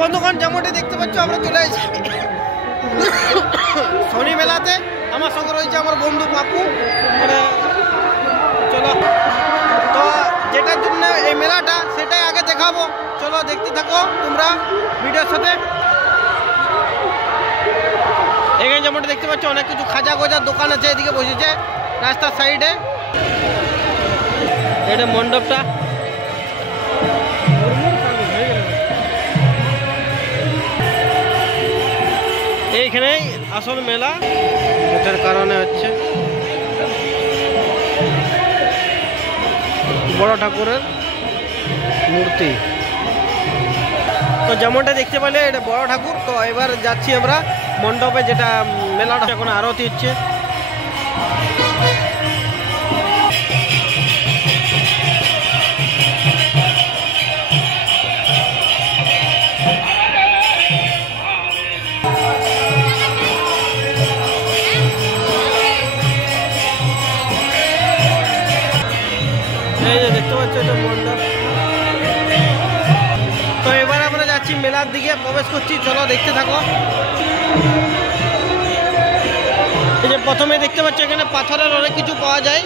বন্ধুগণ যেমনটি দেখতে পাচ্ছ আমরা চলে এসেছি শনি মেলাতে। আমার সঙ্গে রয়েছে আমার বন্ধু পাপু। চলো, তো যেটার জন্য এই মেলাটা সেটাই আগে দেখাবো। চলো দেখতে থাকো তোমরা ভিডিওর সাথে। এখানে যেমনটি দেখতে পাচ্ছ অনেক কিছু খাজা গজার দোকান আছে, এদিকে বসেছে রাস্তার সাইডে। এটা মণ্ডপটা, এইখানেই আসল মেলা, এটার কারণে হচ্ছে বড় ঠাকুরের মূর্তি। তো যেমনটা দেখতে পেলে এটা বড় ঠাকুর। তো এবার যাচ্ছি আমরা মণ্ডপে, যেটা মেলাটা এখন আরতি হচ্ছে। এই যে দেখতে পাচ্ছ এটা মণ্ডপ। তো এবার আমরা যাচ্ছি মেলার দিকে, প্রবেশ করছি। চলো দেখতে থাকো। এই যে প্রথমে দেখতে পাচ্ছ এখানে পাথরের অনেক কিছু পাওয়া যায়।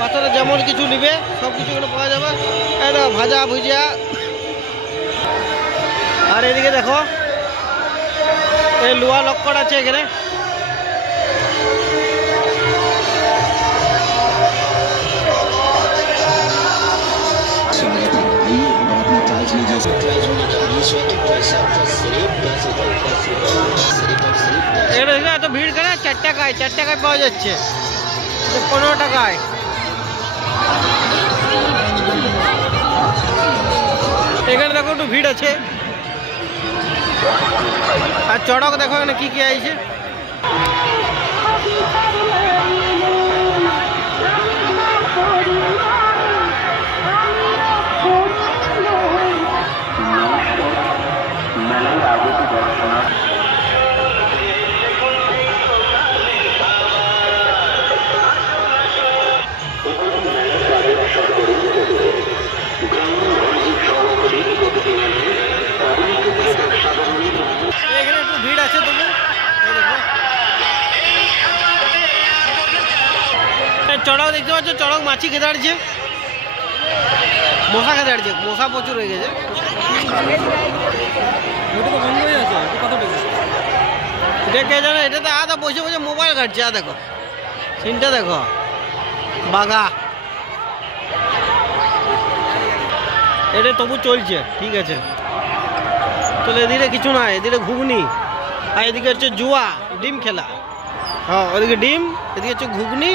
পাথরের যেমন কিছু নিবে সব কিছু এখানে পাওয়া যাবে। এই দেখো ভাজা ভুজিয়া। আর এদিকে দেখো এই লোহা লক্কর আছে এখানে। এত ভিড় কেন? 4 টাকায়, 4 টাকায় পাওয়া যাচ্ছে, 15 টাকায়। এখানে দেখো একটু ভিড় আছে। আর চড়ক দেখো এখানে কি কি আছে। এখানে একটু ভিড় আছে তবু। চড়ক দেখতে পাচ্ছ, চড়ক মাছি খেতে আসছে, মশা খেতে আসছে, মশা প্রচুর হয়ে গেছে। এটা কে জানে? এটাতে আদা বসে বসে মোবাইল কাটছে। দেখো সিনটা দেখো, বাঘা। এটা তবু চলছে, ঠিক আছে। তো এদিকে কিছু না, এদিকে ঘুগনি, আর এদিকে হচ্ছে জুয়া, ডিম খেলা। হ্যাঁ, ওদিকে ডিম, এদিকে হচ্ছে ঘুগনি,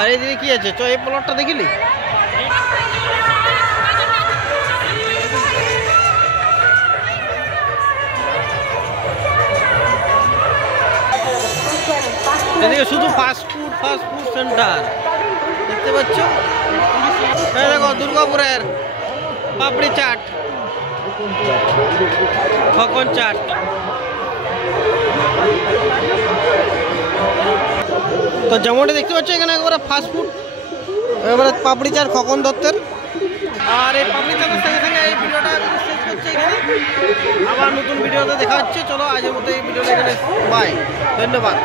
আর এদিকে কি আছে? এই প্লটটা দেখিলি? এদিকে শুধু ফাস্টফুড সেন্টার দেখতে পাচ্ছ। এই দেখো দুর্গাপুরের পাপড়ি চাট, খকন চাট। তো যেমনটা দেখতে পাচ্ছ এখানে একবারে ফাস্টফুড, এবারে পাপড়ি চাট খকন দত্তের। আর এই পাপড়ি চাটের সঙ্গে সঙ্গে এই ভিডিওটা শেষ করছে এখানে। আবার নতুন ভিডিওতে দেখা হচ্ছে। চলো আজের মতো এই ভিডিওটা এখানে বাই, ধন্যবাদ।